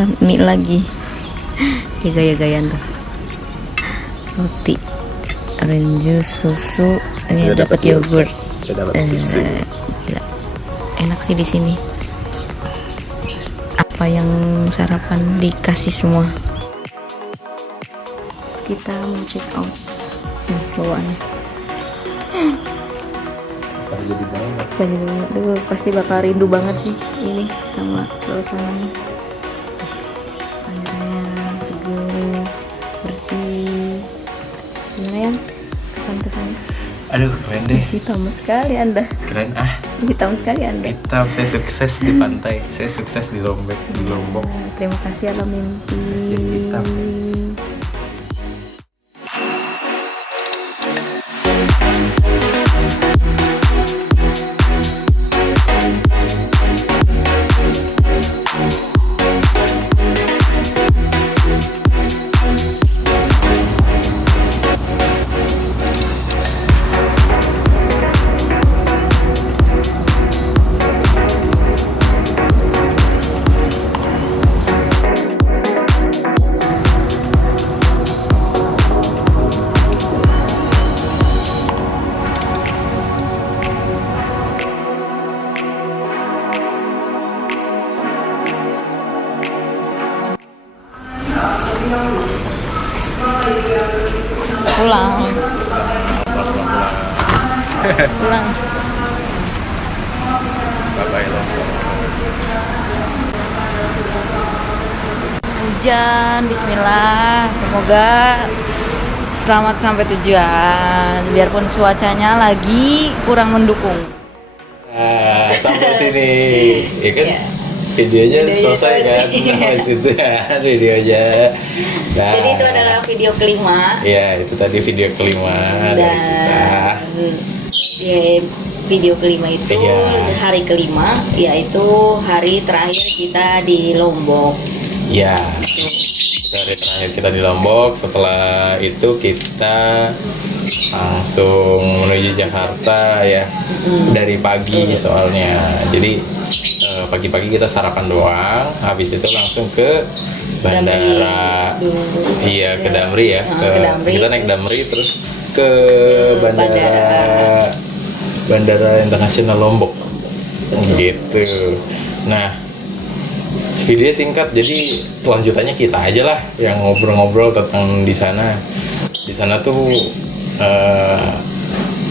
sarapan mie lagi. Ya gaya-gayaan tuh. Roti, orange juice, susu, ini dapat yogurt. Gila. Enak sih di sini. Apa yang sarapan dikasih semua. Kita mau check out. Bawaannya. Jadi banget. Aduh, pasti bakal rindu banget sih ini sama suasananya. Airnya seger, bersih. Gimana ya kesan-kesannya? Aduh, keren deh. Hitam sekali Anda. Keren Hitam sekali Anda. Hitam, saya sukses di pantai. Saya sukses di Lombok. Terima kasih alam mimpi. Jadi hitam. Pulang. Pulang. Bye-bye Lombok. Hujan, bismillah. Semoga selamat sampai tujuan. Biarpun cuacanya lagi kurang mendukung. Nah, sampai sini. Ya kan? Ya. Videonya Videonya selesai kan? tadi. Sampai situ ya videonya. Nah, Jadi itu adalah video kelima. Iya, itu tadi video kelima dari kita. Ya, video kelima itu Iya. hari kelima, yaitu hari terakhir kita di Lombok. Iya. Itu hari terakhir kita di Lombok. Setelah itu kita langsung menuju Jakarta ya. Dari pagi soalnya. Jadi pagi-pagi kita sarapan doang. Habis itu langsung ke bandara. Iya, ke Damri ya. Ke Damri. Kita naik Damri terus ke Bandara Internasional Lombok. Gitu. Nah, video singkat, jadi selanjutannya kita aja lah yang ngobrol-ngobrol tentang di sana. Di sana tuh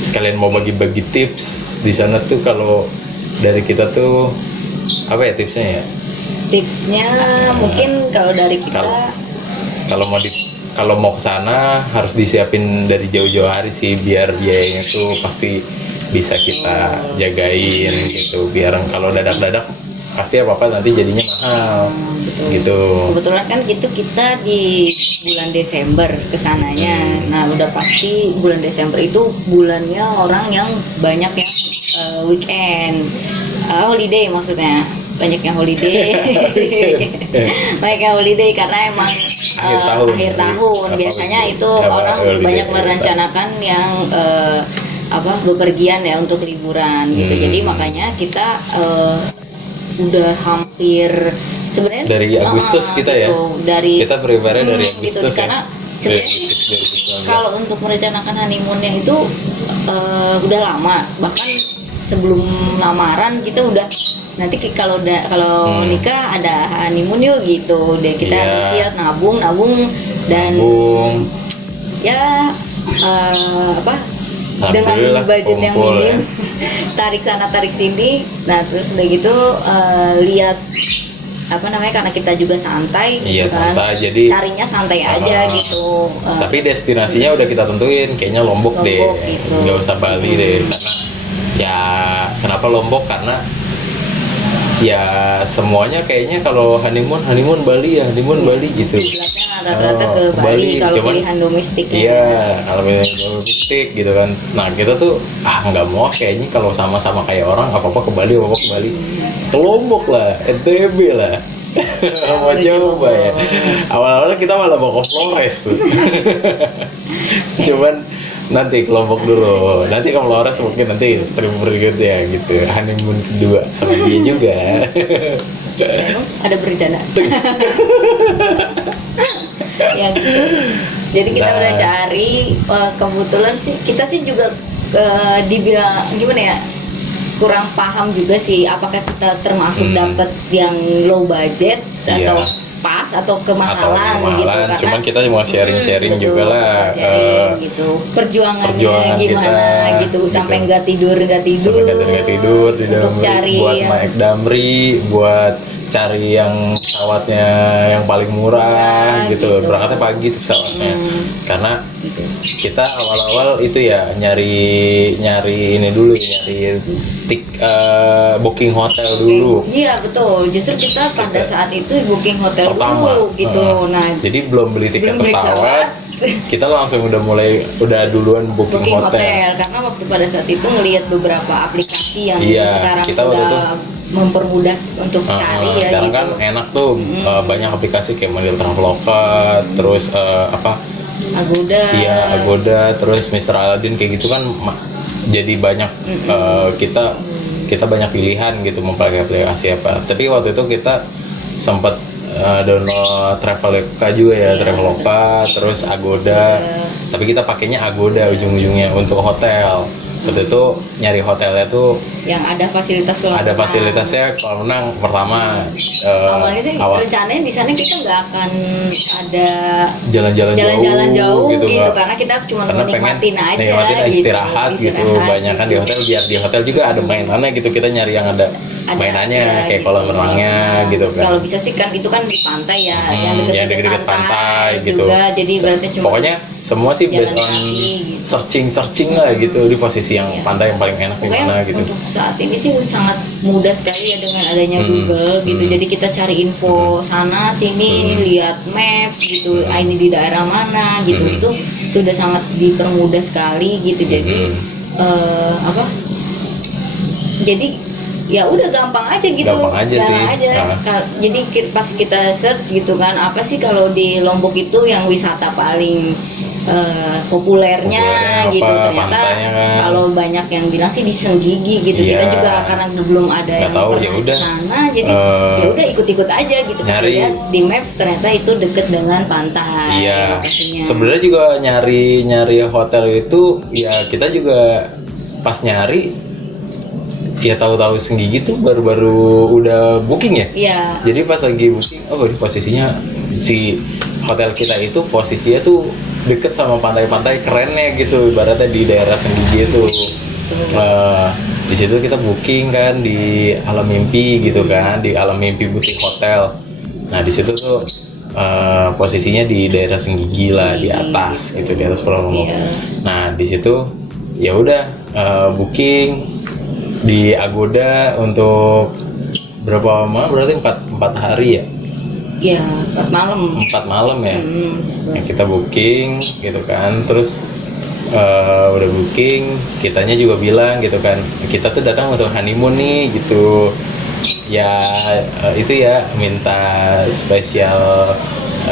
sekalian mau bagi-bagi tips. Di sana tuh kalau dari kita tuh apa ya tipsnya ya? Tipsnya mungkin kalau dari kita Kalau mau ke sana harus disiapin dari jauh-jauh hari sih, biar biayanya tuh pasti bisa kita jagain gitu. Biar kalau dadak-dadak pasti apa-apa nanti jadinya mahal. betul. Gitu. Kebetulan kan gitu kita di bulan Desember kesananya. Nah udah pasti bulan Desember itu bulannya orang yang banyak yang weekend, holiday maksudnya. Banyak yang holiday. Banyak yang holiday karena emang akhir tahun biasanya itu orang banyak merencanakan yang bepergian ya untuk liburan gitu. Jadi makanya kita udah hampir sebenarnya dari Agustus kita ya. Dari kita prepare dari Agustus gitu, ya. karena sebenarnya kalau untuk merencanakan honeymoonnya itu udah lama, bahkan sebelum lamaran kita udah nanti kalau nikah ada honeymoon yuk gitu deh, kita cicil nabung dan ya dengan budget yang minim tarik sana tarik sini. Nah terus udah gitu lihat karena kita juga santai, iya, kan? santai, jadi carinya santai aja gitu. Tapi destinasinya udah kita tentuin, kayaknya Lombok deh, gitu. nggak usah Bali deh, karena ya kenapa Lombok, karena ya semuanya kayaknya kalau honeymoon Bali ya, honeymoon Bali gitu. Kiblatnya rata-rata ke Bali kalau pilihan domestik. Iya, kalau pilihan domestik gitu kan. Nah kita tuh nggak mau kayaknya kalau sama-sama kayak orang apa-apa ke Bali, ke Lombok lah, NTB lah. Mau coba ya. Awal-awalnya kita malah mau ke Flores tuh. Cuman Nanti ke Lombok dulu. Nanti ke Flores mungkin nanti trip berikutnya gitu. Honeymoon kedua sama dia juga. Emang ada berencana. Ya gitu. Jadi kita Nah. udah cari, kebetulan sih kita sih juga dibilang gimana ya, kurang paham juga sih apakah kita termasuk dapat yang low budget Iya. atau pas atau Atau kemahalan gitu, kemahalan. karena Cuman kita mau sharing-sharing betul, juga lah. sharing gitu perjuangan perjuangan gimana kita, gitu sampai gitu. nggak tidur Sampai nggak tidur di untuk Damri, cari buat yang naik Damri, buat cari yang pesawatnya yang paling murah Murah, gitu. gitu. Berangkatnya pagi tuh pesawatnya. Karena gitu. kita awal-awal itu ya nyari ini dulu, nyari booking hotel dulu. Iya betul, justru kita pada saat itu booking hotel Pertama. dulu gitu. Nah, Jadi belum beli tiket belum beli pesawat, kita langsung udah duluan booking, booking hotel. hotel karena waktu pada saat itu ngelihat beberapa aplikasi yang Iya, sekarang kita waktu udah itu mempermudah untuk cari ya sekarang gitu. kan enak tuh, banyak aplikasi kayak model Traveloka, terus Agoda. iya Agoda, terus Mr. Aladin kayak gitu kan jadi banyak, kita banyak pilihan gitu mau pakai aplikasi apa. Tapi waktu itu kita sempat download Traveloka juga ya, Traveloka, terus Agoda. Tapi kita pakainya Agoda ujung-ujungnya untuk hotel. Waktu itu nyari hotelnya tuh yang ada fasilitas kolam ada renang. fasilitasnya kolam renang pertama. Awalnya sih rencananya di sana kita nggak akan ada jalan-jalan jauh gitu nggak. karena kita cuma Karena nikmatin pengen aja nikmatin gitu. istirahat gitu, banyak kan di hotel, biar di hotel juga ada mainannya gitu, kita nyari yang ada mainannya ya, kayak gitu. kolam renangnya gitu Terus kan. kalau bisa sih kan itu kan di pantai ya, yang yang dekat-dekat deket-deket pantai gitu. juga, jadi berarti cuma Pokoknya semua sih based jalan on kaki, gitu. searching lah gitu, di posisi yang Iya. pantai yang paling enak di Pokoknya mana gitu. untuk saat ini sih sangat mudah sekali ya dengan adanya Google gitu. Jadi kita cari info sana sini, lihat maps gitu, ini di daerah mana gitu. Itu sudah sangat dipermudah sekali gitu. Jadi jadi ya udah gampang aja gitu. Gampang aja sih. Jadi pas kita search gitu kan, apa sih kalau di Lombok itu yang wisata paling populernya Populernya gitu. apa, Ternyata pantainya kan. kalau banyak yang bilang sih di Senggigi gitu. Iya. Kita juga karena belum ada Nggak yang tahu, pernah ya udah. kesana, jadi ya udah ikut-ikut aja gitu. Nyari. Lihat di maps ternyata itu deket dengan pantai. Iya, lokasinya. sebenarnya juga nyari hotel itu ya kita juga pas nyari ya tahu-tahu Senggigi tuh baru-baru udah booking ya. Iya. Jadi pas lagi booking, oh ini posisinya si hotel kita itu posisinya tuh deket sama pantai-pantai kerennya gitu, ibaratnya di daerah Senggigi itu. Di situ kita booking kan di Alam Mimpi gitu kan, di Alam Mimpi Boutique Hotel. Nah di situ tuh posisinya di daerah Senggigi lah, di atas gitu, di atas Pulau Lombok. Iya. Nah di situ ya udah booking di Agoda untuk berapa malam, berarti 4 hari ya? Iya, 4 malam. 4 malam ya. Betul. Nah, kita booking gitu kan, terus udah booking, kitanya juga bilang gitu kan, kita tuh datang untuk honeymoon nih gitu ya, itu ya minta spesial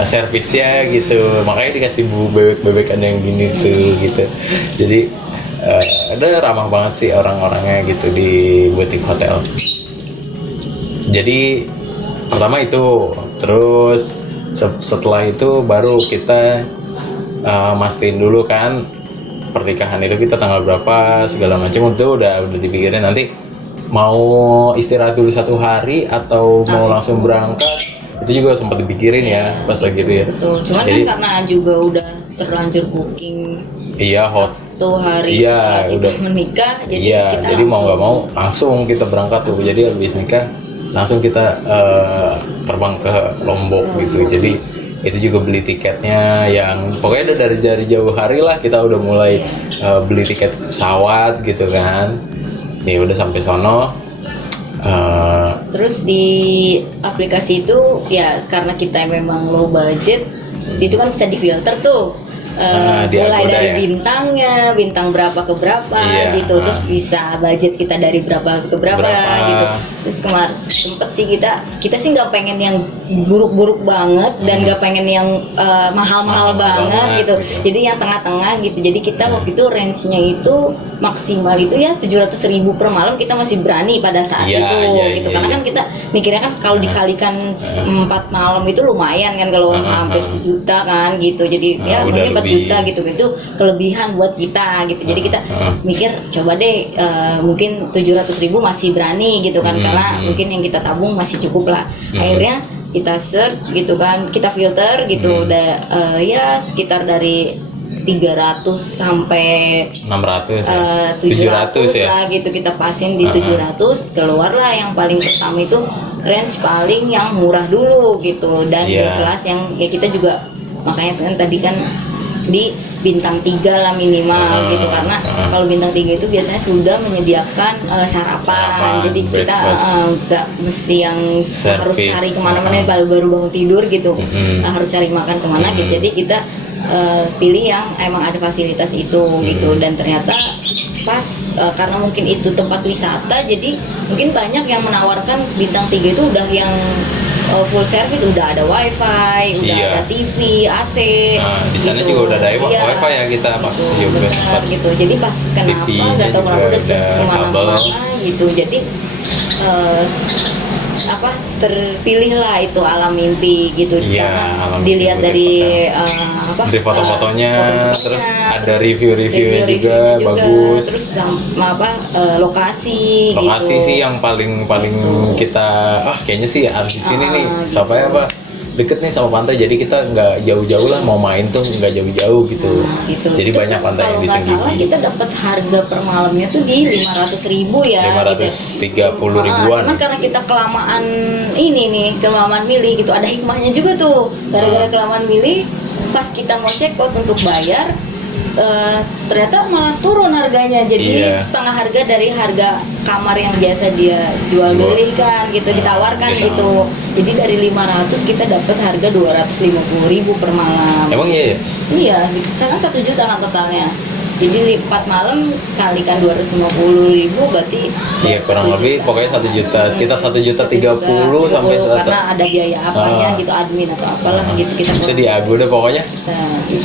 servisnya gitu, makanya dikasih bebek-bebekan yang gini tuh gitu. Jadi ada ramah banget sih orang-orangnya gitu di butik hotel. Jadi pertama itu, terus setelah itu baru kita mastiin dulu kan pernikahan itu kita tanggal berapa segala macam, itu udah dipikirin. Nanti mau istirahat dulu 1 hari atau mau langsung berangkat, itu juga sempat dipikirin ya pas lagi itu ya. Betul. Cuman Jadi, kan karena juga udah terlanjur booking iya hot. 1 hari Iya, setelah kita udah menikah, jadi iya, kita jadi mau langsung- nggak mau langsung kita berangkat tuh. Jadi habis nikah langsung kita terbang ke Lombok gitu. Jadi itu juga beli tiketnya yang pokoknya udah dari jauh hari lah, kita udah mulai beli tiket pesawat gitu kan. Ya udah sampai sono. Terus di aplikasi itu ya karena kita memang low budget, itu kan bisa difilter tuh. mulai diagoda dari ya? bintangnya, bintang berapa ke berapa Iya, gitu, terus bisa budget kita dari berapa ke berapa Berapa. gitu. Terus kemarin sempet sih kita sih nggak pengen yang buruk-buruk banget dan nggak pengen yang mahal-mahal Mahal banget banget, gitu. gitu. Jadi yang tengah-tengah gitu. Jadi kita waktu itu range-nya itu maksimal itu ya 700.000 per malam, kita masih berani pada saat Iya, itu iya, gitu. iya, Karena iya. kan kita mikirnya kan kalau dikalikan 4 malam itu lumayan kan, kalau hampir 1 juta kan gitu. Jadi ya Udah mungkin 4 lebih. juta gitu. Itu kelebihan buat kita gitu. Jadi kita mikir coba deh mungkin 700.000 masih berani gitu kan, karena mungkin yang kita tabung masih cukup lah. Akhirnya kita search gitu kan, kita filter gitu, udah ya sekitar dari 300 sampai 600 ya? 700 ya? lah gitu, kita pasin di 700. Keluarlah yang paling pertama itu range paling yang murah dulu gitu, dan di Iya. kelas yang ya kita juga makanya kan tadi kan di bintang 3 lah minimal gitu, karena kalau bintang 3 itu biasanya sudah menyediakan sarapan, jadi kita breakfast. nggak mesti yang harus Service. cari kemana-mana baru bangun tidur gitu, harus cari makan kemana gitu. Jadi kita pilih yang emang ada fasilitas itu gitu, dan ternyata pas karena mungkin itu tempat wisata, jadi mungkin banyak yang menawarkan bintang 3 itu udah yang full service, udah ada wifi, udah Iya. ada TV, AC. Nah, di sana gitu. juga udah ada Iya. wifi ya kita Pak. Gitu, Juga benar, sempat gitu. Jadi pas kenapa TV-nya nggak tahu kenapa juga udah search udah kemana-mana kabel. gitu. Jadi terpilih lah itu Alam Mimpi gitu, Iya, karena Alam Mimpi dilihat Putri dari Hotel. Dari foto-fotonya, terus ada review-reviewnya review-reviewnya juga, bagus. terus sama lokasi Lokasi gitu. sih yang paling Gitu. kita kayaknya sih harus di sini nih, gitu. supaya apa, deket nih sama pantai, jadi kita nggak jauh-jauh lah, mau main tuh nggak jauh-jauh gitu. Nah, gitu. Jadi Itu banyak kan pantai yang kalau di nggak salah sini. kita dapat harga per malamnya tuh di 500.000 ya, 530 gitu. ribuan. Cuman karena kita kelamaan kelamaan milih gitu, ada hikmahnya juga tuh. Gara-gara kelamaan milih, pas kita mau check out untuk bayar, ternyata malah turun harganya, jadi Iya. setengah harga dari harga kamar yang biasa dia jual beli kan gitu, ditawarkan Iya. gitu. Jadi dari 500 kita dapat harga 250.000 per malam. Emang iya ya? Iya, di sana 1 juta kan totalnya. Jadi 4 malam kalikan 250.000 berarti Iya, kurang 1 lebih juta. pokoknya 1 juta, sekitar 1.30 sampai 1 karena ada biaya apanya gitu, admin atau apalah gitu kita itu di Agu udah pokoknya.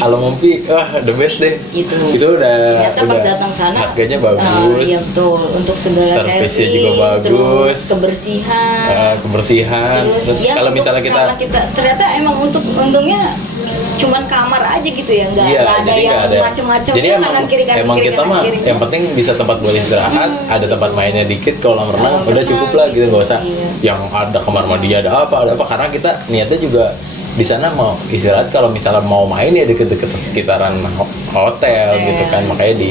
Alam Mimpi, wah the best deh. Gitu. Itu udah Ternyata pas datang sana harganya bagus. iya betul, untuk segala Servisnya servis, juga bagus. terus kebersihan. Kebersihan. Terus ya kalau untuk- misalnya karena kita ternyata emang untungnya cuman kamar aja gitu ya, nggak iya, ada jadi yang nggak ada. macem-macem Jadi ya, emang kanan kiri, kanan emang kiri, kita kanan mah kiri. yang penting bisa tempat buat istirahat, ada tempat mainnya dikit, kolam renang, udah Kolam cukup renang, lah gitu, nggak usah iya. yang ada kamar mandi ada apa, karena kita niatnya juga di sana mau istirahat. Kalau misalnya mau main ya deket-deket sekitaran hotel gitu kan, makanya di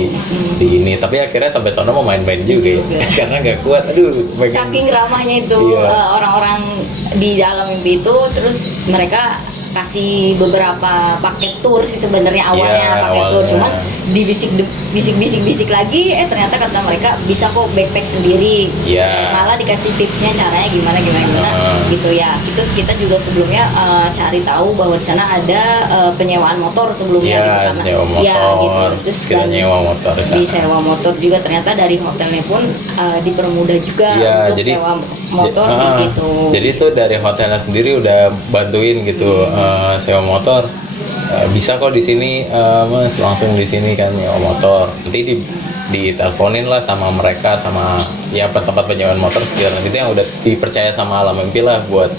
ini. Tapi akhirnya sampai sana mau main-main juga ya. Karena nggak kuat, pengen. Saking ramahnya itu Iya. orang-orang di dalam mimpi itu, terus mereka kasih beberapa paket tour sih sebenarnya awalnya, Iya, paket tour, awalnya. cuman bisik lagi ternyata kata mereka bisa kok backpack sendiri. Iya. Malah dikasih tipsnya caranya gimana gitu ya. Terus kita juga sebelumnya cari tahu bahwa di sana ada penyewaan motor sebelumnya Iya, gitu, karena nyewa motor, ya gitu. Terus kita nyewa motor di sana. di sewa motor juga ternyata dari hotelnya pun dipermudah juga Iya, untuk jadi sewa motor di situ. Jadi itu dari hotelnya sendiri udah bantuin gitu sewa motor. Bisa kok di sini Mas, langsung di sini kan nyewa motor. Nanti diteleponin lah sama mereka, sama ya tempat penyewaan motor sekalian itu yang udah dipercaya sama Alam Mimpi lah buat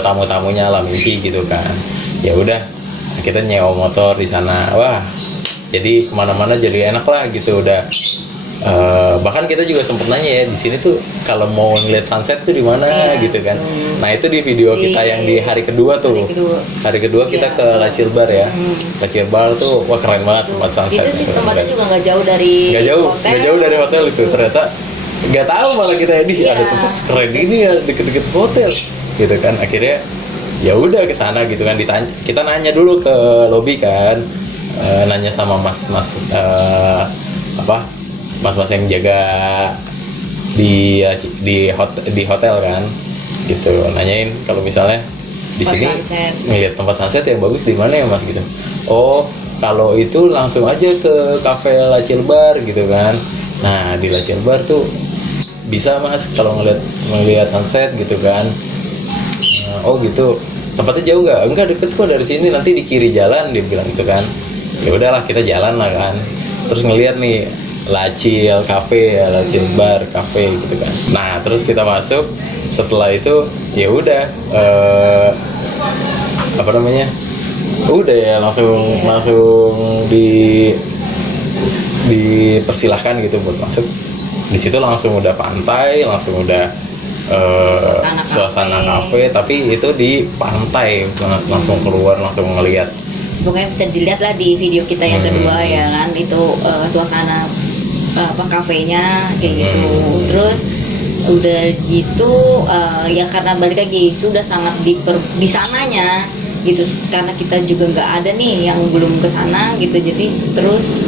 tamu-tamunya Alam Mimpi gitu kan. Ya udah kita nyewa motor di sana. Wah, jadi kemana-mana jadi enak lah gitu udah. Bahkan kita juga sempet nanya ya di sini tuh kalau mau ngeliat sunset tuh di mana Iya, gitu kan. betul. Nah itu di video kita yang di hari kedua tuh. Hari kedua kita Iya, ke Lacil Bar ya. Hmm. Lacil Bar tuh wah keren banget tempat sunset. Itu sih tempatnya juga nggak jauh dari Nggak jauh dari hotel itu. Ternyata nggak tahu malah kita di Iya. ada tempat keren ini ya deket-deket hotel gitu kan. Akhirnya ya udah ke sana gitu kan, kita nanya dulu ke lobby kan. Nanya sama mas-mas mas-mas yang jaga di hotel kan gitu, nanyain kalau misalnya di Tempat sini sunset. ngelihat tempat sunset yang bagus di mana ya mas gitu. oh kalau itu langsung aja ke cafe Lacil Bar gitu kan. Nah di Lacil Bar tuh bisa mas kalau ngeliat sunset gitu kan. Oh gitu, tempatnya jauh nggak? Enggak, deket kok dari sini, nanti di kiri jalan, dia bilang gitu kan. Ya udahlah kita jalan lah kan, terus ngeliat nih Lacil Cafe ya, Lacil Bar Cafe gitu kan. Nah terus kita masuk, setelah itu ya udah apa namanya, udah ya langsung dipersilahkan gitu buat masuk. Di situ langsung udah pantai, langsung udah suasana kafe, tapi itu di pantai, langsung keluar, langsung ngelihat. Pokoknya bisa dilihat lah di video kita yang kedua ya kan, itu suasana apa kafenya kayak gitu. Terus udah gitu ya karena balik lagi sudah sangat di sananya gitu, karena kita juga nggak ada nih yang belum ke sana gitu, jadi terus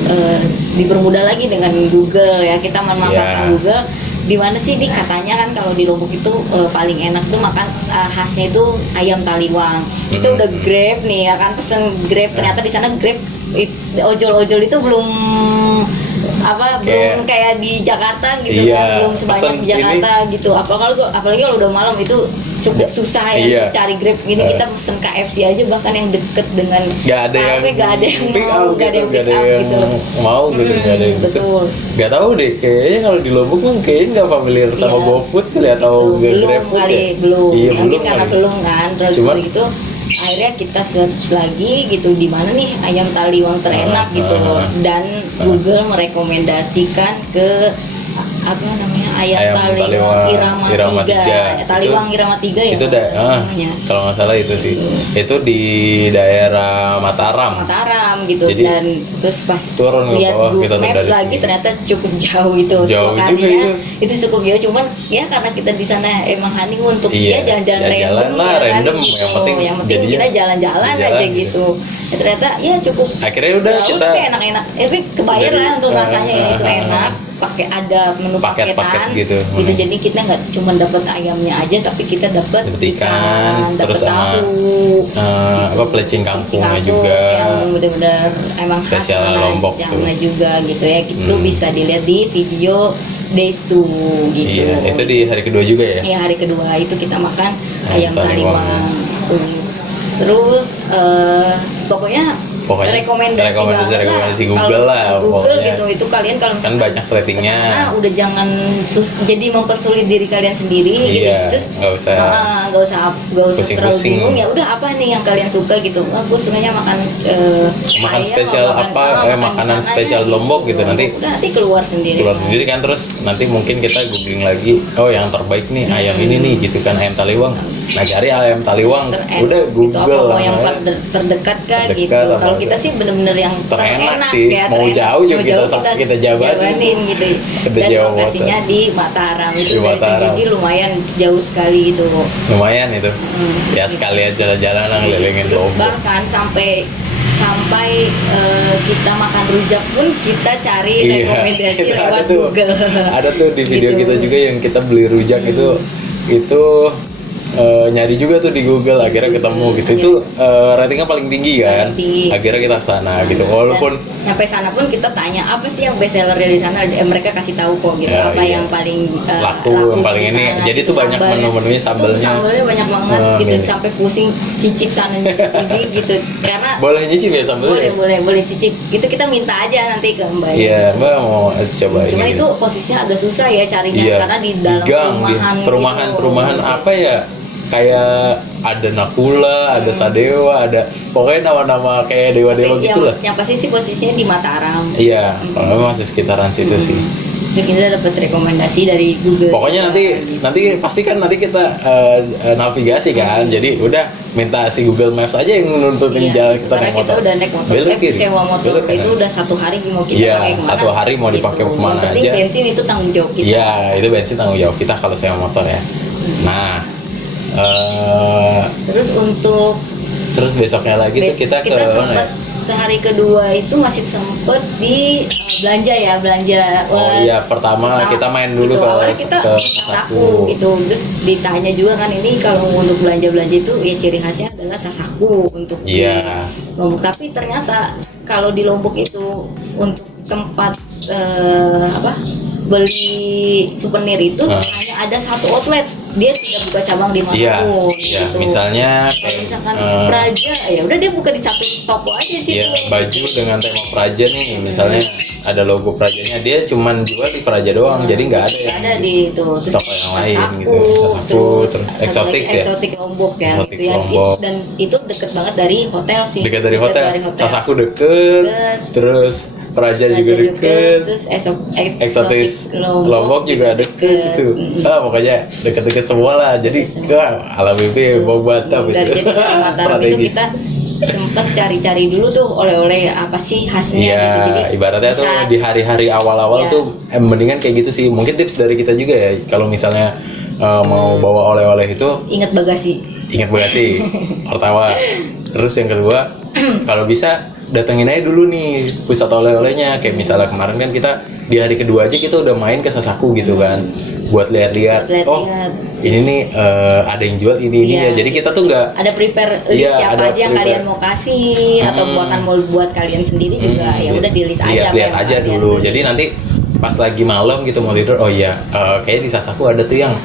dipermudah lagi dengan Google ya, kita memanfaatkan Google. Di mana sih di katanya kan kalau di Lombok itu paling enak tuh makan khasnya itu ayam taliwang. Itu udah Grab nih ya kan, pesen Grab, ternyata di sana Grab ojol-ojol itu belum belum kayak di Jakarta gitu kan, belum sebanyak di Jakarta gitu. Apalagi kalau udah malam itu cukup susah ya cari Grab gini. Kita pesen KFC aja bahkan yang deket dengan nggak ada yang mau gitu, mau gitu, nggak ada yang betul. Nggak tahu deh, kayaknya kalau di Lombok kan kayaknya nggak familiar sama GoFood kali atau GrabFood ya. Belum belum karena belum kan. Terus gitu akhirnya kita search lagi gitu, di mana nih ayam taliwang terenak gitu, dan Google merekomendasikan ke apa namanya ayam taliwang Irama 3. Taliwang Irama 3 ya. Itu kalau nggak salah itu sih. Itu di daerah Mataram gitu. Jadi, dan terus pas lihat Google Maps lagi ternyata cukup jauh itu lokasinya. Itu cukup jauh, cuman ya karena kita di sana emang honeymoon untuk jalan-jalan random, yang penting kita jalan-jalan aja gitu. Ya, ternyata ya cukup. Akhirnya udah kita enak-enak. Kebayar lah untuk rasanya ya, itu enak. Pakai ada menu paketan gitu. Jadi kita nggak cuma dapat ayamnya aja, tapi kita dapat ikan, dapat tahu, pelecing kampungnya juga yang benar-benar emang spesial Lombok juga gitu ya. Itu bisa dilihat di video Days 2 gitu. Iya, itu di hari kedua juga ya? Iya, hari kedua itu kita makan ayam taliwang tuh. Terus pokoknya rekomendasi Google lah gitu. Itu kalian kalau kan banyak ratingnya, udah jangan jadi mempersulit diri kalian sendiri gitu. Terus nggak usah terlalu bingung. Ya udah apa nih yang kalian suka gitu. Gue sukanya makan spesial makanan spesial Lombok gitu. Nanti keluar sendiri kan. Terus nanti mungkin kita googling lagi, oh yang terbaik nih ayam ini nih gitu kan, ayam taliwang. Nah cari ayam taliwang, udah Google gitu, yang terdekat kan gitu. Kalau kita sih bener-bener yang terenak sih, ya, mau jauh juga kita jabanin gitu. Dan lokasinya di Mataram itu jadi lumayan jauh sekali gitu. Lumayan itu. Ya sekali aja jalan-jalan ngelilingin Lombok. Bahkan sampai kita makan rujak pun kita cari rekomendasi lewat Google. Ada tuh di video kita juga yang kita beli rujak itu nyari juga tuh di Google, akhirnya ketemu gitu. Itu ratingnya paling tinggi kan. Akhirnya kita kesana gitu. Walaupun sampai sana pun kita tanya apa sih yang best seller di sana, mereka kasih tahu kok gitu. Yang paling laku yang paling ini. Jadi tuh banyak menu-menunya, sambalnya banyak banget gitu, sampai pusing cicip sana cicip sini gitu. Karena boleh nyicip ya sambalnya? Boleh cicip. Itu kita minta aja nanti ke Mbak. Iya, Mbak mau coba ini. Cuma itu posisinya agak susah ya carinya, karena di dalam perumahan apa ya? Kayak ada Nakula, ada Sadewa, ada pokoknya nama-nama kayak dewa-dewa gitu lah. Yang pasti sih posisinya di Mataram. Iya, kalau masih sekitaran situ sih. Itu kita dapat rekomendasi dari Google. Pokoknya nanti pastikan nanti kita navigasi kan. Jadi udah minta si Google Maps aja yang nuntutin jalan kita naik motor. Kita udah naik motor, sewa motor itu udah 1 hari mau kita pakai kemana? 1 hari mau dipakai kemana aja. Penting bensin itu tanggung jawab kita. Iya, itu bensin tanggung jawab kita kalau sewa motor ya. Nah. Terus besoknya lagi tuh kita ke sempat hari kedua itu masih sempet di belanja. Oh iya, pertama kita main dulu gitu. ke Awalnya kita Sasaku gitu, terus ditanya juga kan ini kalau untuk belanja itu ya ciri khasnya adalah Sasaku untuk di Lombok. Tapi ternyata kalau di Lombok itu untuk tempat beli souvenir itu hanya ada satu outlet, dia tidak buka cabang di manapun. Iya, gitu. misalnya Kalau misalkan Praja, ya udah dia buka di satu toko aja sih. Iya, baju dengan tema Praja nih, misalnya ada logo Prajanya, dia cuman jual di Praja doang, jadi nggak ada yang ada di itu toko yang lain gitu. Sasaku, terus satu eksotik lagi ya. Eksotik Lombok ya. Eksotik Itu yang Lombok. dan itu deket banget dari hotel sih. Dekat dari hotel. Sasaku deket, terus Praja juga deket, terus eksotik Lombok juga deket gitu. Pokoknya deket-deket semua lah. Jadi ala BB mau Batam Dan itu. jadi di Mataram itu kita sempet cari-cari dulu tuh oleh-oleh apa sih khasnya gitu. Jadi ibaratnya tuh di hari-hari awal-awal tuh mendingan kayak gitu sih. Mungkin tips dari kita juga ya, kalau misalnya mau bawa oleh-oleh itu ingat bagasi pertama. Terus yang kedua, kalau bisa datengin aja dulu nih pusat oleh-olehnya. Kayak misalnya kemarin kan kita di hari kedua aja kita udah main ke Sasaku gitu kan, buat lihat-lihat. Ini nih ada yang jual ini ya. Jadi kita tuh nggak ada prepare list siapa aja yang kalian mau kasih atau bahkan mau buat kalian sendiri juga. Ya udah di list aja. Lihat aja dulu. Jadi nanti pas lagi malam gitu mau tidur, kayaknya di Sasaku ada tuh yang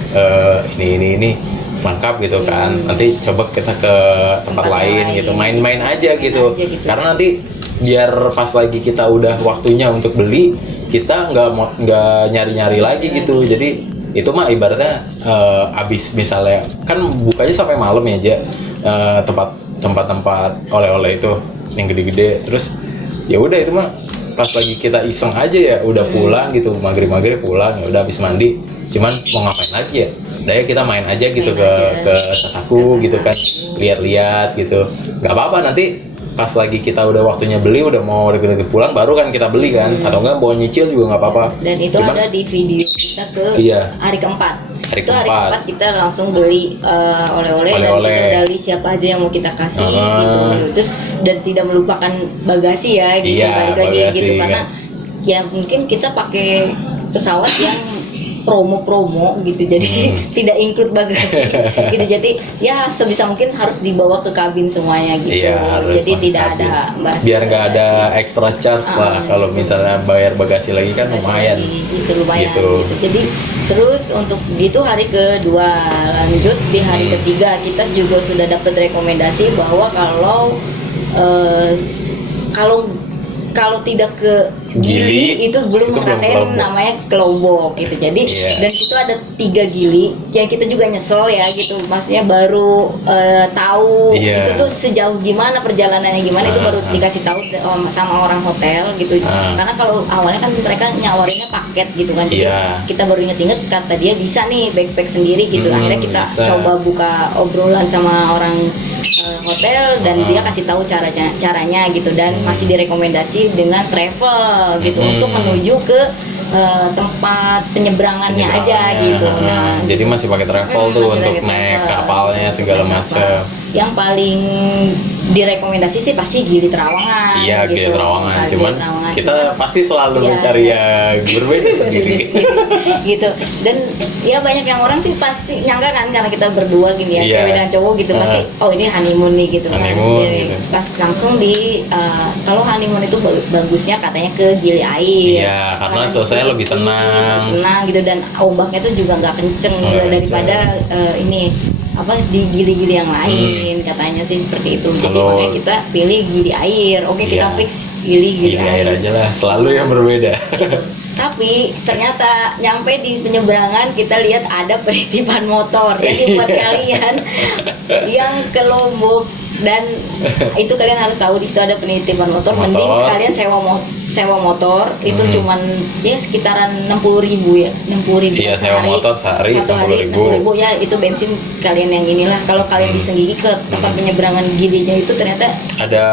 ini lengkap gitu kan. Nanti coba kita ke tempat lain gitu, main-main aja gitu. Karena nanti biar pas lagi kita udah waktunya untuk beli, kita nggak nyari-nyari lagi gitu. Jadi itu mah ibaratnya abis misalnya kan bukanya sampai malam ya aja, tempat oleh-oleh itu yang gede-gede. Terus ya udah itu mah pas lagi kita iseng aja ya, udah pulang gitu, maghrib pulang, ya udah habis mandi, cuman mau ngapain lagi ya, udah ya kita main aja gitu ke Sasaku gitu kan, lihat-lihat gitu, nggak apa-apa. Nanti pas lagi kita udah waktunya beli, udah mau deket-deket pulang, baru kan kita beli kan, atau enggak bawa nyicil juga nggak apa-apa. Dan itu cuman, ada di video kita ke hari keempat. Hari keempat kita langsung beli oleh-oleh dan kita udah list siapa aja yang mau kita kasih gitu. Terus dan tidak melupakan bagasi ya gitu, balik lagi gitu karena ya mungkin kita pakai pesawat yang promo gitu, jadi tidak include bagasi gitu. Jadi ya sebisa mungkin harus dibawa ke kabin semuanya gitu. Jadi tidak ada biar nggak ada extra charge lah kalau misalnya bayar bagasi lagi kan lumayan. Gitu. Jadi terus untuk itu hari kedua, lanjut di hari ketiga kita juga sudah dapat rekomendasi bahwa kalau tidak ke Gili itu belum ngerasain namanya ke Lombok gitu. Jadi dan itu ada 3 Gili yang kita juga nyesel ya gitu, maksudnya baru tahu itu tuh sejauh gimana perjalanannya gimana, itu baru dikasih tahu sama orang hotel gitu. Karena kalau awalnya kan mereka nyawarinnya paket gitu kan, jadi kita baru inget kata dia bisa nih backpack sendiri gitu. Akhirnya kita coba buka obrolan sama orang hotel dan dia kasih tahu caranya gitu, dan masih direkomendasi dengan travel gitu untuk menuju ke tempat penyeberangannya aja gitu. Nah, jadi masih pakai travel tuh untuk naik kapalnya segala macam. Yang paling direkomendasi sih pasti Gili Trawangan. Iya, gitu. Gili Trawangan. Cuman kita pasti selalu mencari yang berbeda sendiri. Gitu. Dan ya banyak yang orang sih pasti nyangka kan karena kita berdua gini ya, cewek dan cowok gitu, pasti ini honeymoon nih gitu kan. Jadi pas langsung kalau honeymoon itu bagusnya katanya ke Gili Air. Iya, karena suasananya lebih tenang gitu, dan ombaknya tuh juga nggak kenceng daripada di Gili-Gili yang lain, katanya sih seperti itu. Jadi makanya kita pilih Gili Air. Kita fix Gili Air aja lah, selalu yang berbeda. Gitu. Tapi ternyata nyampe di penyeberangan kita lihat ada penitipan motor. Jadi buat kalian yang ke Lombok dan itu kalian harus tahu di situ ada penitipan motor. Mending kalian sewa motor itu cuman ya sekitaran 60.000 ya, 60.000 iya, sewa motor sehari 60.000 ya, itu bensin kalian yang inilah. Kalau kalian disenggi ke tempat penyeberangan Gilinya itu ternyata ada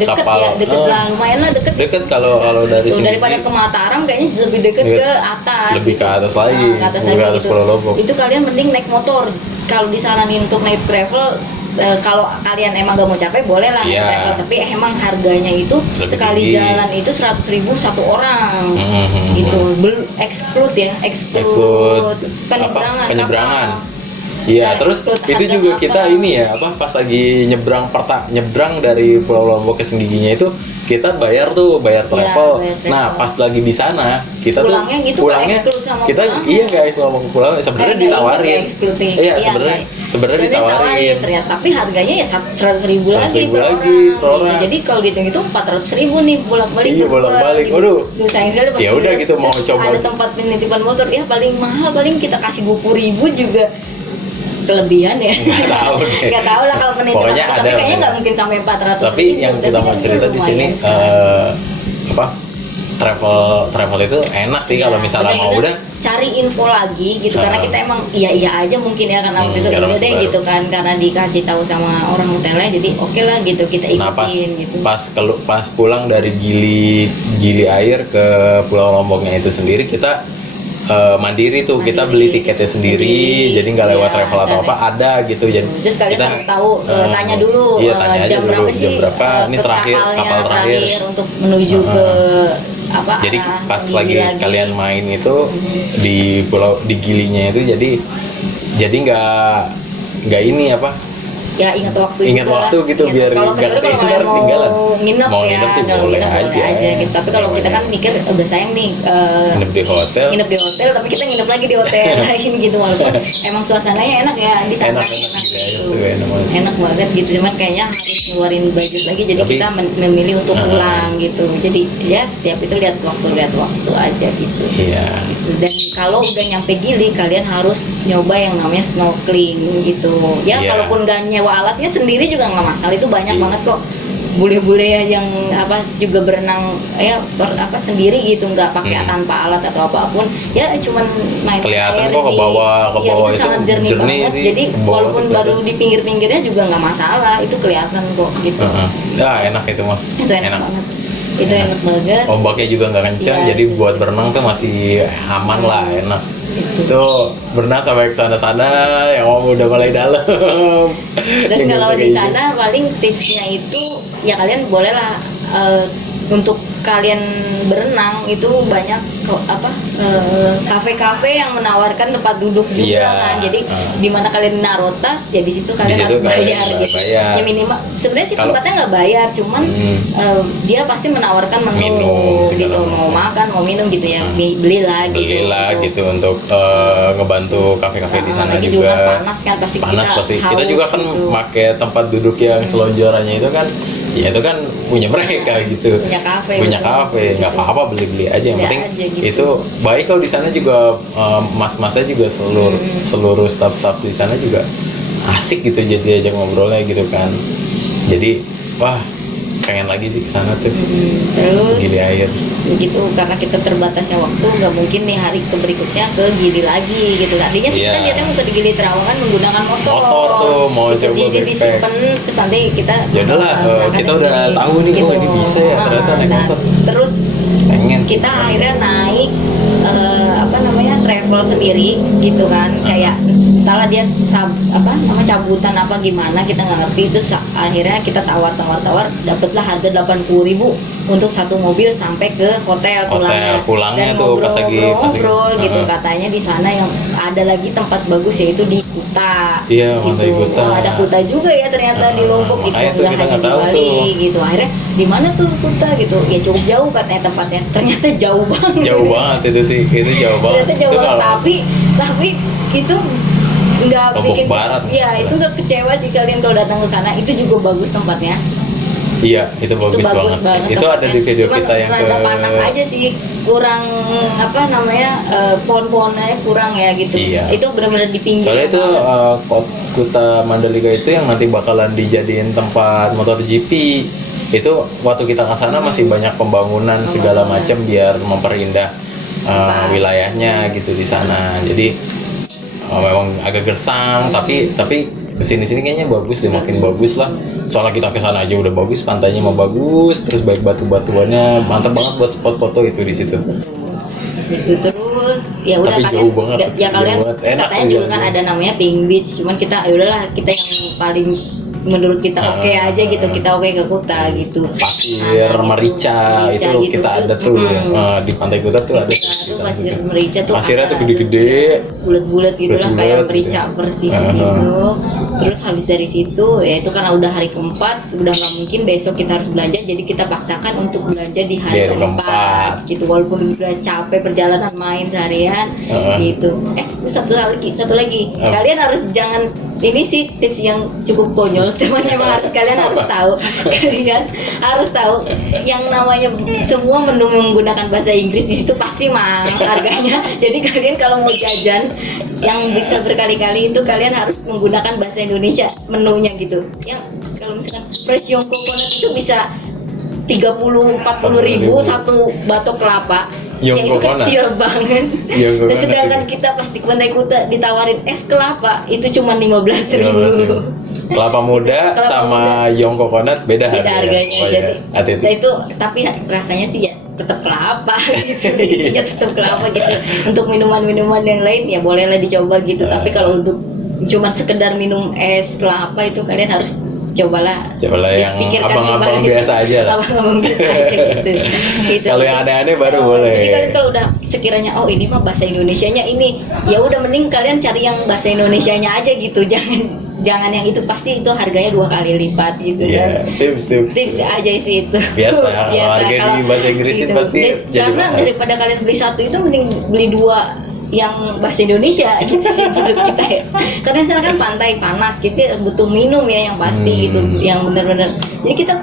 deket kapal, ya, deket lah, lumayan lah deket kalau dari sini daripada ke Mataram kayaknya lebih deket ke atas, lebih ke atas lagi, ke atas lagi gitu. Itu kalian mending naik motor. Kalau disaranin untuk naik travel kalau kalian emang gak mau capek boleh lah Iya. travel, tapi emang harganya itu Lebih sekali tinggi. jalan itu 100.000 satu orang Mhm. gitu, belum exclude ya, exclude Exclude penyeberangan, penyeberangan. kapal. Iya, Nah, terus exclude itu harga juga kita kapal. ini ya apa pas lagi nyebrang dari Pulau Lombok ke Senggiginya itu kita bayar travel. bayar travel. Nah, pas lagi di sana kita Pulangnya tuh gitu exclude sama kita pulangnya. iya guys ngomong pulang sebenarnya ditawarin. Iya, sebenarnya ditawarin. Ternyata tapi harganya ya 100.000 lagi 100.000 per lagi orang, per orang. gitu. Jadi kalau gitu 400.000 nih bolak-balik. Iya, berdua, bolak-balik. gitu. Waduh. Duh, sayang sekali pas Ya udah lihat, gitu, mau terus coba. ada tempat penitipan motor ya paling mahal paling kita kasih 20.000 juga kelebihan ya. Nggak tahu deh. Nggak tahu lah kalau penitipan Pokoknya motor, ada, tapi kayaknya ada. nggak mungkin sampai 400.000. Tapi yang kita mau cerita di sini apa travel itu enak sih kalau misalnya mau udah cari info lagi gitu, karena kita emang iya aja mungkin ya karena waktu itu karena udah masih deh baru. gitu kan, karena dikasih tahu sama orang hotelnya jadi oke lah gitu kita ikutin Nah gitu. pas pulang dari Gili Air ke Pulau Lomboknya itu sendiri kita mandiri tuh, kita beli tiketnya sendiri, jadi nggak lewat Iya, travel atau apa, ada gitu. Jadi terus kalian kita, harus tahu tanya dulu iya, tanya aja jam dulu, berapa sih jam berapa ini ke terakhir kapalnya kapal terakhir. untuk menuju ke apa Jadi arah pas Sendiri lagi kalian main itu di Gilinya itu jadi nggak ini apa ya ingat waktu Ingat juga waktu lah. gitu, Ingat biar kalau nggak kecuali kalau kalian ketinggalan. mau nginep Mau ya nginep sih kalau boleh nginep boleh aja. aja gitu, tapi kalau kita kan mikir udah sayang nih nginep di hotel. nginep di hotel tapi kita nginep lagi di hotel lain gitu, walaupun emang suasananya enak ya di sana, Enak gitu. tuh, enak banget. Enak banget gitu, cuman kayaknya harus ngeluarin budget lagi, jadi Tapi- kita memilih untuk pulang gitu, jadi ya setiap itu lihat waktu aja gitu. Iya. Dan kalau udah nyampe Gili kalian harus nyoba yang namanya snorkeling gitu ya. Iya. Kalaupun gak nyewa alatnya sendiri juga nggak masalah, itu banyak Iya. banget kok bule-bule yang apa juga berenang ya sendiri gitu, nggak pakai tanpa alat atau apapun ya, cuman main Kelihatan air kok ke di- bawah ya, itu sangat jernih banget, sih, jadi ke bawah walaupun tuh baru kelihatan. di pinggir-pinggirnya juga nggak masalah, itu kelihatan kok gitu. Enak itu mah. Itu enak banget, itu enak banget Ombaknya juga nggak kencang, Iya, jadi itu. buat berenang tuh masih aman lah, enak. gitu. Tuh berenang sampai ke sana-sana, yang udah mulai dalam. Dan Yang kalau nggak di bisa kayak sana paling tipsnya itu ya kalian bolehlah untuk kalian berenang itu banyak kafe-kafe yang menawarkan tempat duduk juga Iya, kan. Jadi di mana kalian naruh tas ya di situ kalian situ harus kalian bayar harus gitu. bayar. Ya minimal sebenarnya sih Kalau- tempatnya nggak bayar, cuman dia pasti menawarkan menu Minum, segala gitu, mau macam. makan mau minum gitu ya, belilah belilah gitu. gitu untuk ngebantu kafe-kafe di sana Lagi juga. kan panas kan pasti Panas kita pasti. Kita haus juga kan gitu. pakai tempat duduk yang selonjorannya itu kan, ya itu kan punya mereka gitu. Punya kafe, Punya betul. kafe, nggak Gitu. apa-apa beli-beli aja. Yang Beli penting aja gitu. itu baik. Kalau di sana juga mas-masnya juga seluruh staff-staff di sana juga asik gitu, jadi ajak ngobrolnya gitu kan. Jadi wah pengen lagi sih ke sana tuh. Terus Gili Air. begitu karena kita terbatasnya waktu, nggak mungkin nih hari berikutnya ke Gili lagi gitu. Tadinya sih kita Iya. niatnya mau ke Gili Trawangan menggunakan motor. Motor tuh, mau gitu. coba Jadi backpack. disimpan, terus nanti kita Ya udahlah, berangkat kita ke udah sini, tahu nih, oh ini bisa ya, ternyata naik motor. Terus Pengen kita akhirnya naik travel sendiri gitu kan, kayak entahlah dia cabutan apa gimana kita nggak ngerti, itu akhirnya kita tawar dapatlah harga 80.000 untuk satu mobil sampai ke hotel pulangnya dan tuh pas lagi ngobrol gitu. Katanya di sana yang ada lagi tempat bagus yaitu di Kuta. Iya, Pantai gitu. Kuta. Oh, ada Kuta juga ya ternyata di Lombok gitu, makanya tuh nggak kita hanya nggak di tahu Bali tuh. gitu. Akhirnya di mana tuh Kuta gitu, ya cukup jauh katanya tempatnya, ternyata jauh banget. Jauh banget itu sih, itu jauh banget. Ternyata jauh Itu banget, kalau- tapi itu nggak Lombok bikin Barat. ya itu nggak kecewa sih kalian kalau datang ke sana, itu juga bagus tempatnya. Iya, itu bagus banget. Itu ada di video Cuman kita yang rada panas aja sih, kurang pohon-pohonnya kurang ya gitu. Iya. Itu benar-benar di pinggir Soalnya itu banget. Kuta Mandalika itu yang nanti bakalan dijadiin tempat motor GP. Itu waktu kita ke sana masih banyak pembangunan segala macam biar memperindah wilayahnya gitu di sana. Jadi memang agak gersang, tapi kesini kayaknya bagus deh, makin bagus lah. Soalnya kita ke sana aja udah bagus, pantainya mau bagus, terus baik batu-batuannya mantap banget buat spot foto itu di situ. Gitu terus ya udah Tapi kalian jauh banget, ya kalian jauh banget. Enak katanya tuh juga kan jalannya. ada namanya Pink Beach, cuman kita ya udahlah, kita yang paling menurut kita oke aja gitu, kita oke ke Kuta gitu. Pasir Merica itu gitu, kita ada tuh di Pantai Kuta tuh ada. Itu pasir Merica tuh pasirnya tuh ada gede-gede, bulat-bulat gitulah kayak bulat-bulat merica gitu. persis gitu. Terus habis dari situ ya itu karena udah hari keempat, udah nggak mungkin besok kita harus belanja, jadi kita paksakan untuk belanja di hari keempat gitu, walaupun udah capek perjalanan main seharian gitu. Satu lagi kalian harus jangan, ini sih tips yang cukup konyol teman, emang harus kalian harus tahu kalian harus tahu yang namanya semua menu menggunakan bahasa Inggris di situ pasti mahal harganya. Jadi kalian kalau mau jajan yang bisa berkali-kali itu kalian harus menggunakan bahasa Indonesia menunya gitu. Yang kalau misalkan fresh young coconut itu bisa 30-40 ribu satu batok kelapa. Young yang itu coconut kecil banget. Young Sedangkan coconut kita pas di Pantai Kuta ditawarin es kelapa itu cuma 15.000. kelapa muda Kelapa sama young coconut beda harganya. Oh, Jadi hati-hati. nah itu tapi rasanya sih ya tetap kelapa gitu. Intinya tetap kelapa gitu. Untuk minuman-minuman yang lain ya bolehlah dicoba gitu. Tapi kalau untuk cuman sekedar minum es kelapa itu kalian harus cobalah yang Dipikirkan abang-abang biasa aja lah. Abang-abang biasa aja gitu. Gitu. Kalau yang aneh-aneh baru boleh. Jadi kalian kalau udah sekiranya oh ini mah bahasa Indonesianya ini, ya udah mending kalian cari yang bahasa Indonesianya aja gitu. Jangan yang itu, pasti itu harganya 2 kali lipat gitu kan. Tips aja sih itu. Biasa kalau harga di bahasa Inggris itu pasti jadi karena mahal. daripada kalian beli satu itu mending beli 2 yang bahasa Indonesia gitu sih menurut kita ya. Karena sana kan pantai panas, kita butuh minum ya yang pasti gitu, yang benar-benar. Jadi kita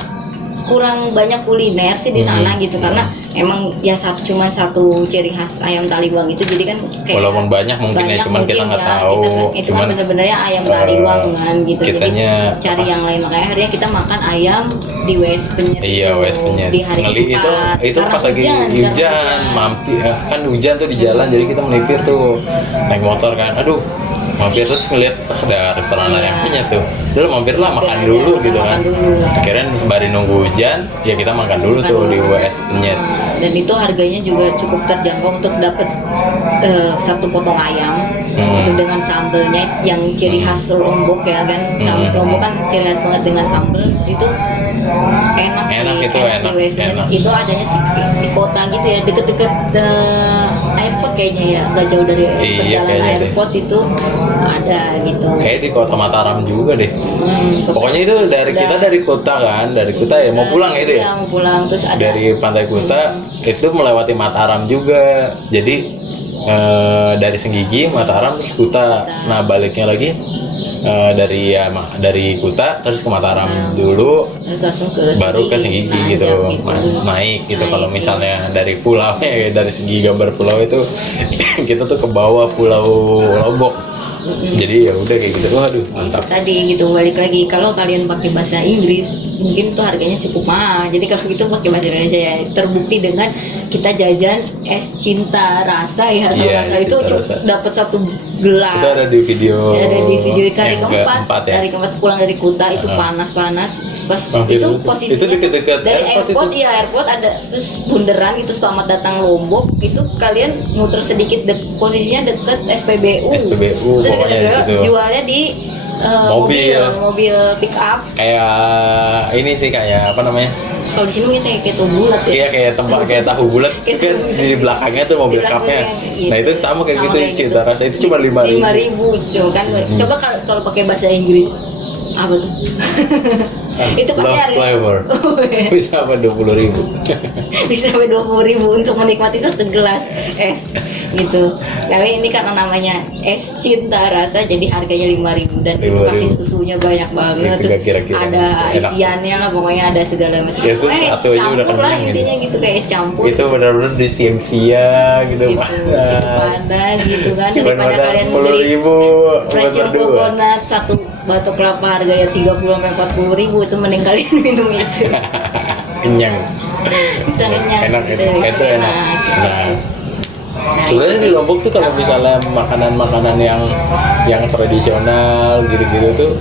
kurang banyak kuliner sih di sana gitu, karena emang ya cuman satu ciri khas ayam taliwang itu, jadi kan kayak walaupun banyak mungkin ya, cuman kita nggak tahu. Itu kan bener-benernya ayam taliwang kan gitu. Kitanya jadi cari yang lain, makanya akhirnya kita makan ayam di WS Penyet. Iya, WS Penyet. Di hari itu karena pas lagi hujan, mampir kan hujan tuh di jalan, jadi kita melipir tuh naik motor kan. Aduh, mampir terus ngeliat ada restoran ayam Penyet tuh. Dulu mampirlah makan dulu gitu kan. Akhirnya sembari nunggu hujan, ya kita makan dulu tuh di WS Penyet. Dan itu harganya juga cukup terjangkau untuk dapat satu potong ayam itu dengan sambelnya yang ciri khas Lombok ya kan. Sambal Lombok kan ciri khas banget dengan sambel itu enak enak. Itu adanya sih di kota gitu ya, deket-deket airport kayaknya ya, gak jauh dari perjalanan airport itu ada gitu. Kayak di kota Mataram juga deh. Pokoknya itu kita dari kota kan, dari Kuta ya mau pulang itu ya. Mau pulang terus ada dari Pantai Kuta itu melewati Mataram juga. Jadi dari Senggigi, Mataram terus Kuta. Nah baliknya lagi dari Kuta terus ke Mataram dulu, terus langsung baru ke Senggigi gitu. Naik gitu. Kalau misalnya dari pulau ya, dari segi gambar pulau itu kita tuh ke bawah Pulau Lombok. Jadi ya udah kayak gitu. Waduh, mantap. Tadi gitu balik lagi, kalau kalian pakai bahasa Inggris mungkin tuh harganya cukup mahal. Jadi kalau gitu pakai bahasa Indonesia ya. Terbukti dengan kita jajan es cinta rasa ya, rasa itu dapat 1 gelas. Itu ada di video. Ya, ada di video hari keempat ya? Hari keempat pulang dari Kuta itu panas-panas. Pas itu posisinya itu deket-deket dari airport itu. ya, airport ada terus bundaran itu selamat datang Lombok itu, kalian muter sedikit posisinya deket SPBU pokoknya di situ. Jualnya di mobil pick up. Kayak ini sih, kayak apa namanya? Kalau di sini kayak tahu bulat ya. Iya, kayak kayak tahu bulat kan di belakangnya tuh mobil cupnya. Nah itu sama kayak gitu, cinta rasa itu cuma 5.000. 5.000 kan. Coba kalau pakai bahasa Inggris apa tuh? Itu pasti Love flavor. Bisa apa 20.000? Bisa sampai 20.000 untuk menikmati satu gelas es gitu. Tapi ini karena namanya es cinta rasa, jadi harganya 5.000 dan itu kasih susunya banyak banget. Terus ada isiannya lah, pokoknya ada segala macam. Ya, itu satu aja udah kenyang intinya gitu, kayak es campur. Itu benar-benar di siang-siang gitu, panas gitu kan. Cuma Daripada kalian 10.000 fresh young coconut satu batok kelapa harganya 30-40 ribu, itu mending kalian minum itu. Kenyang. Itu kenyang. Enak itu enak. Nah, sebenarnya di Lombok tuh kalau misalnya makanan-makanan yang tradisional gitu-gitu tuh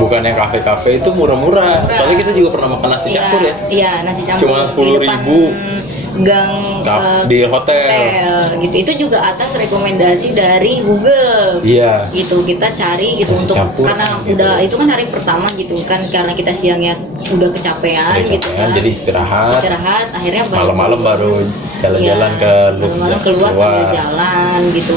bukan yang kafe-kafe, itu murah-murah. Soalnya kita juga pernah makan nasi campur ya. Iya, nasi campur. Cuma 10.000. gang di hotel. gitu. Itu juga atas rekomendasi dari Google. Iya. Gitu kita cari gitu Nasi untuk campur, karena gitu. udah itu kan hari pertama gitu kan, karena kita siangnya udah kecapean gitu kan. Jadi istirahat. Akhirnya Malam-malam baru jalan-jalan ke malam-malam keluar sambil jalan gitu.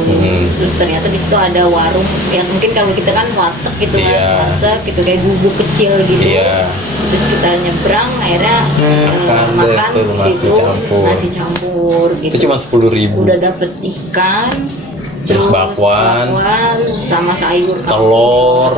Terus ternyata di situ ada warung yang mungkin kalau kita kan warteg gitu kan, warteg gitu kayak gubuk kecil gitu. Terus kita nyebrang akhirnya makan di situ nasi campur gitu. Itu cuma 10.000. Udah dapet ikan, terus bakwan sama sayur, telur,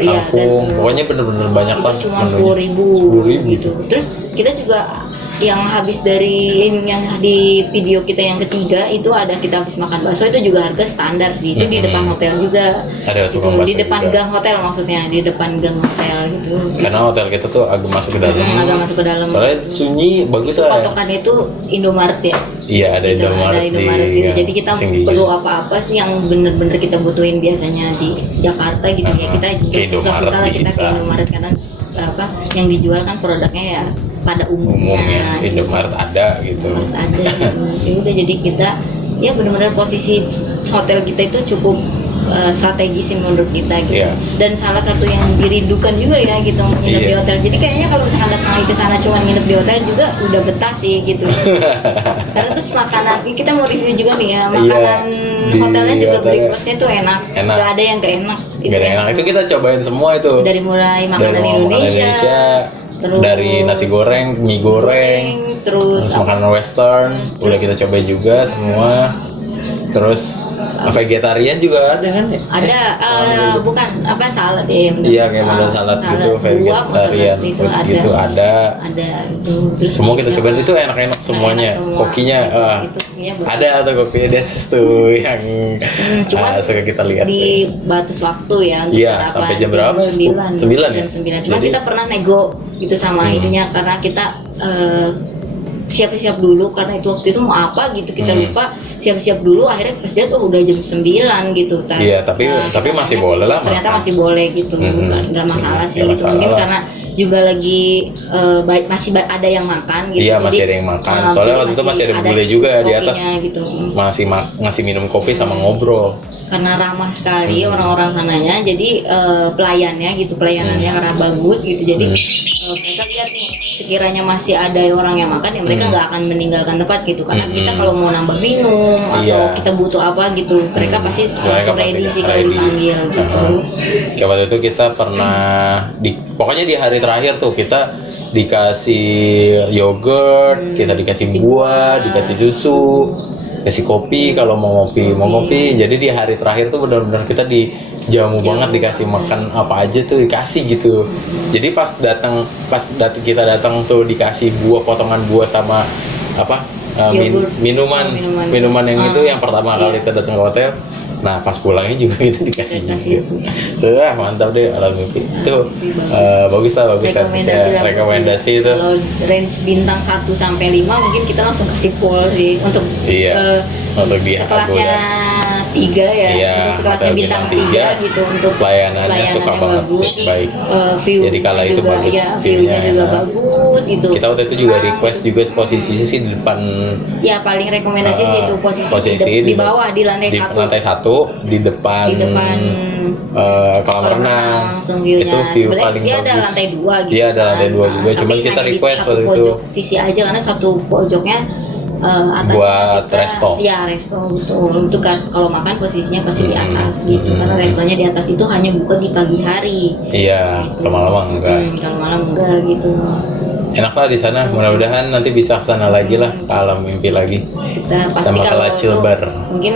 iya, kangkung, pokoknya bener-bener banyak itu lah. cuma 10.000 gitu. Terus kita juga yang habis dari yang di video kita yang ketiga itu ada kita habis makan bakso, itu juga harga standar sih, itu di depan hotel juga. Ada gitu, di depan juga. Gang hotel maksudnya, di depan gang hotel gitu. Karena hotel kita tuh agak masuk ke dalam. Agak masuk ke dalam. Soalnya sunyi, bagus lah. Patokannya itu Indomaret ya. Iya, ada gitu, Indomaret. Ada Indomaret gitu. Jadi kita perlu apa-apa sih yang bener-bener kita butuhin biasanya di Jakarta gitu ya. Kita susah-susah kita ke Indomaret karena apa yang dijual kan produknya ya pada umumnya gitu. Indomaret ada gitu. Ada gitu. Ya udah, jadi kita ya benar-benar posisi hotel kita itu cukup strategis sih menurut kita gitu. Dan salah satu yang dirindukan juga ya gitu nginep di hotel. Jadi kayaknya kalau misalkan datang lagi ke sana cuma nginep di hotel juga udah betah sih gitu. Karena terus makanan kita mau review juga nih ya, makanan hotelnya juga breakfastnya tuh enak. Gak ada yang gak enak. Itu kita cobain semua itu. Dari mulai makanan Indonesia, terus dari nasi goreng, mie goreng, terus makanan western udah kita coba juga semua. Terus vegetarian juga ada kan ya? Ada, bukan apa salad ya? Iya, kayak model salad gitu, vegetarian itu gitu ada. Ada itu. Terus semua kita cobain itu enak-enak semuanya. Kokinya ada atau kopinya di atas tuh yang suka kita lihat. Di batas waktu ya. Iya, sampai jam berapa? 9 ya? Jam 9. Cuma kita pernah nego gitu sama itunya karena kita siap-siap dulu karena itu waktu itu mau apa gitu kita lupa, siap-siap dulu, akhirnya pas dia tuh udah jam 9 gitu kan. Iya, tapi masih boleh lah. Ternyata masih boleh gitu. Nggak masalah sih gitu. Mungkin karena juga lagi masih ada yang makan gitu. Iya, masih ada yang makan. Soalnya waktu itu masih ada bule juga di atas. Gitu. Masih ngasih minum kopi sama ngobrol. Karena ramah sekali orang-orang sananya, jadi pelayanannya karena bagus gitu. Jadi mereka lihat nih sekiranya masih ada orang yang makan ya mereka nggak akan meninggalkan tempat gitu, karena kita kalau mau nambah minum atau kita butuh apa gitu mereka pasti langsung ready sih kalau dipanggil gitu. Kayak waktu itu kita pernah pokoknya di hari terakhir tuh kita dikasih yogurt, kita dikasih buah, dikasih susu, kasih kopi kalau mau ngopi. Jadi di hari terakhir tuh benar-benar kita dijamu banget, dikasih makan apa aja tuh dikasih gitu. Jadi pas kita datang tuh dikasih potongan buah sama minuman yang itu yang pertama kali kita datang ke hotel. Nah pas pulangnya juga itu dikasih gitu. Mantap deh, alam mimpi itu. Bagus lah rekomendasi itu. Kalau range bintang 1 sampai 5 mungkin kita langsung kasih full sih untuk untuk di sekelasnya 3 ya, untuk sekelasnya bintang 3 gitu, untuk pelayanannya suka banget bagus, baik. Jadi kala itu juga, bagus, view-nya juga bagus gitu. Kita waktu itu juga request juga posisinya sih di depan. Ya paling rekomendasi sih itu posisi di bawah di lantai 1. Di depan kolam renang. Itu view paling dia bagus. Ada lantai 2 gitu. Iya, ada lantai 2 juga. Cuman kita request waktu itu sisi aja karena satu pojoknya atas buat resto. Iya, resto betul. Itu kan kalau makan posisinya pasti di atas gitu. Karena restonya di atas itu hanya buka di pagi hari. Iya, gitu. Kalau malam enggak. Kalau malam enggak gitu. Enak lah di sana. Mudah-mudahan nanti bisa kesana lagi lah, ke alam mimpi lagi. Kita pasti sama kalau Chill Bar. Mungkin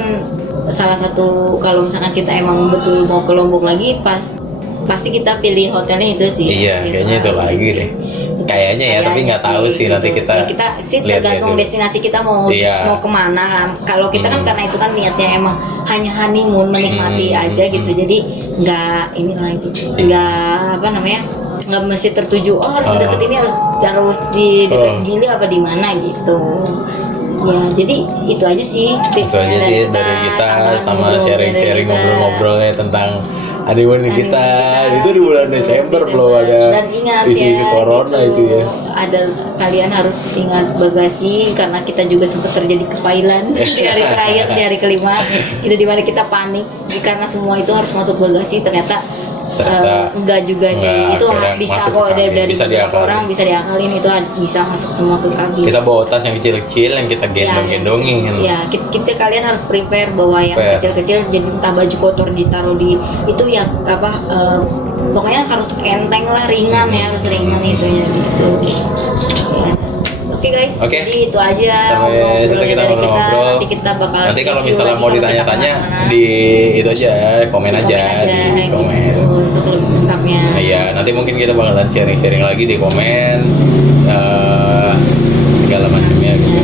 salah satu kalau misalkan kita emang betul mau ke Lombok lagi pasti kita pilih hotelnya itu sih. Iya, kayaknya itu lagi deh. Kayaknya ya, tapi nggak tahu sih gitu. Nanti kita sih tergantung destinasi kita mau kemana. Kalau kita kan karena itu kan niatnya emang hanya honeymoon, menikmati aja gitu. Jadi nggak nggak mesti tertuju harus deket ini, harus di dekat Gili apa di mana gitu. Ya, jadi itu aja sih tipsnya dari kita sama sharing-sharing ngobrol-ngobrolnya tentang honeymoon kita itu di bulan gitu, Desember belum ada dan ingat isu-isu ya, corona gitu, itu ya. ada kalian harus ingat bagasi karena kita juga sempat terjadi kefailan di hari terakhir, di hari kelima itu dimana kita panik karena semua itu harus masuk bagasi, ternyata enggak juga sih, enggak, itu akhirnya bisa masuk kok ke kabin. dari Bisa beberapa diakalin. orang bisa diakalin, itu bisa masuk semua ke kabin. Kita bawa tas yang kecil-kecil yang kita gendong-gendongin. Ya, kita kalian harus prepare bawa yang Prepare. kecil-kecil, jadi entah baju kotor ditaruh di itu ya apa, pokoknya harus enteng lah, ringan ya, harus ringan itu ya gitu. Ya. Oke guys, Oke. jadi itu aja Sampai situ kita dari ngobrol-ngobrol. Nanti kita bakal Nanti kalau review misalnya lagi mau kalau kita ditanya-tanya kemana-mana. di itu aja, komen aja di komen. gitu, untuk lebih lengkapnya. Iya, nanti mungkin kita bakalan sharing-sharing lagi di komen segala macamnya gitu.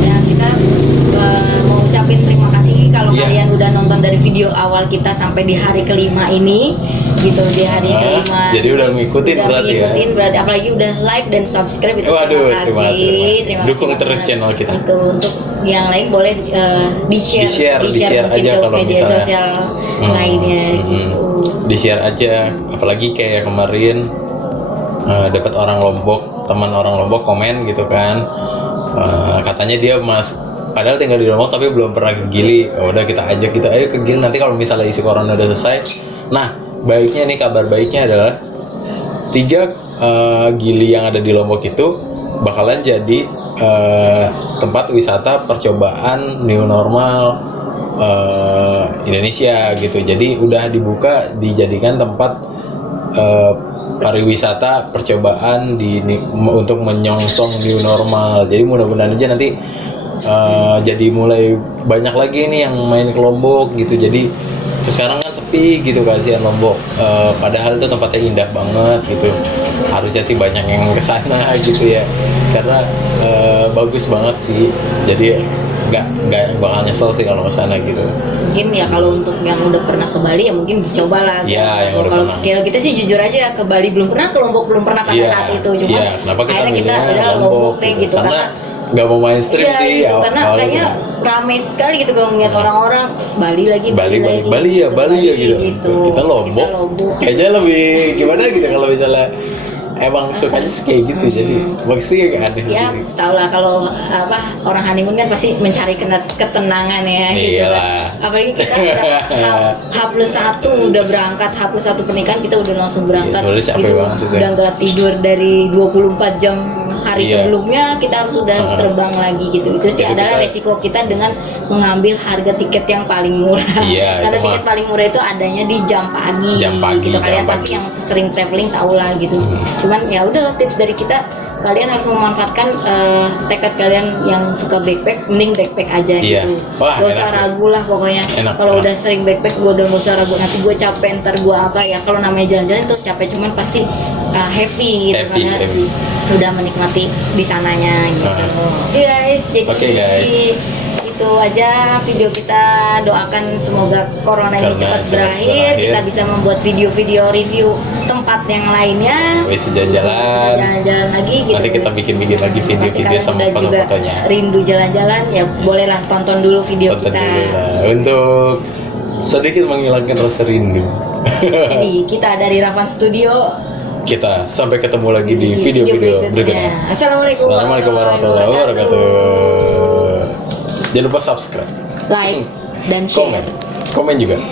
Ya, kita mau ucapin terima kasih kalau Iya. kalian udah nonton dari video awal kita sampai di hari kelima ini gitu, di hari kelima Jadi udah ngikutin udah berarti ya. ngikutin, berarti apalagi udah like dan subscribe itu Waduh, terima kasih. terima Dukung kasih terus banget. channel kita. Itu untuk yang lain boleh di-share Di-share mungkin aja ke kalau media misalnya. sosial lainnya gitu. Di-share aja, apalagi kayak kemarin dapat orang Lombok, teman orang Lombok komen gitu kan. Katanya dia padahal tinggal di Lombok tapi belum pernah ke Gili. Udah kita ajak gitu, ayo ke Gili nanti kalau misalnya isu corona udah selesai. Nah, baiknya nih, kabar baiknya adalah 3 Gili yang ada di Lombok itu bakalan jadi tempat wisata percobaan new normal Indonesia gitu. Jadi udah dibuka, dijadikan tempat pariwisata percobaan untuk menyongsong new normal. Jadi mudah-mudahan aja nanti jadi mulai banyak lagi nih yang main ke Lombok gitu. Jadi sekarang kan sepi gitu, kasihan Lombok. Padahal itu tempatnya indah banget gitu. Harusnya sih banyak yang kesana gitu ya, karena bagus banget sih. Jadi nggak bakal nyesel sih kalau kesana gitu. Mungkin ya kalau untuk yang udah pernah ke Bali ya mungkin dicoba lah. Iya, yang udah kalau pernah. kita sih jujur aja ke Bali belum pernah, ke Lombok belum pernah pada Iya, saat itu. Cuma iya. Kenapa kita akhirnya kita milihnya udah Lombok deh gitu, karena nggak mau mainstream iya, sih gitu, karena awalnya kayaknya gitu. rame sekali gitu kalau ngeliat orang-orang Bali lagi Bali ya gitu. Kita Lombok. Kayaknya lebih gimana gitu kalau misalnya emang sukanya sih kayak gitu, jadi maksudnya kayak aneh. Ya tau lah kalau orang honeymoon kan pasti mencari ketenangan ya gitu kan. Iyalah. Apalagi kita udah H+1 udah berangkat, H+1 pernikahan kita udah langsung berangkat. Ya, sebenarnya capek itu banget itu. udah nggak tidur dari 24 jam hari Iya. sebelumnya, kita harus udah terbang lagi gitu. Itu sih Jadi adalah kita- resiko kita dengan mengambil harga tiket yang paling murah. Iya, Karena itu mah. tiket paling murah itu adanya di jam pagi. Jam pagi, gitu. jam Kalian pagi. pasti yang sering traveling tahu lah gitu. Cuman ya udah, tips dari kita, kalian harus memanfaatkan tekad kalian yang suka backpack, mending backpack aja Iya. gitu. Wah, Gak usah enak. ragu lah pokoknya. Enak, Kalau enak. udah sering backpack, gue udah gak usah ragu nanti gue capek, ntar gue apa ya. Kalau namanya jalan-jalan tuh capek, cuman pasti happy gitu, karena Happy. udah menikmati di sananya gitu. Iya guys, jadi Oke, guys. itu aja video kita. Doakan semoga corona ini Corona cepat cepat berakhir. berakhir. Kita bisa membuat video-video review tempat yang lainnya. Bisa jalan-jalan. Bisa jalan-jalan lagi gitu. Nanti kita bikin-bikin lagi Pasti video-video kalian sama udah juga foto-fotonya. rindu jalan-jalan, ya bolehlah tonton dulu video Tonton kita. dulu lah, untuk sedikit menghilangkan rasa rindu. Jadi kita dari Ravan Studio. Kita sampai ketemu lagi di video-video berikutnya. Assalamualaikum Assalamualaikum warahmatullahi wabarakatuh. Jangan lupa subscribe, Like dan share. komen juga.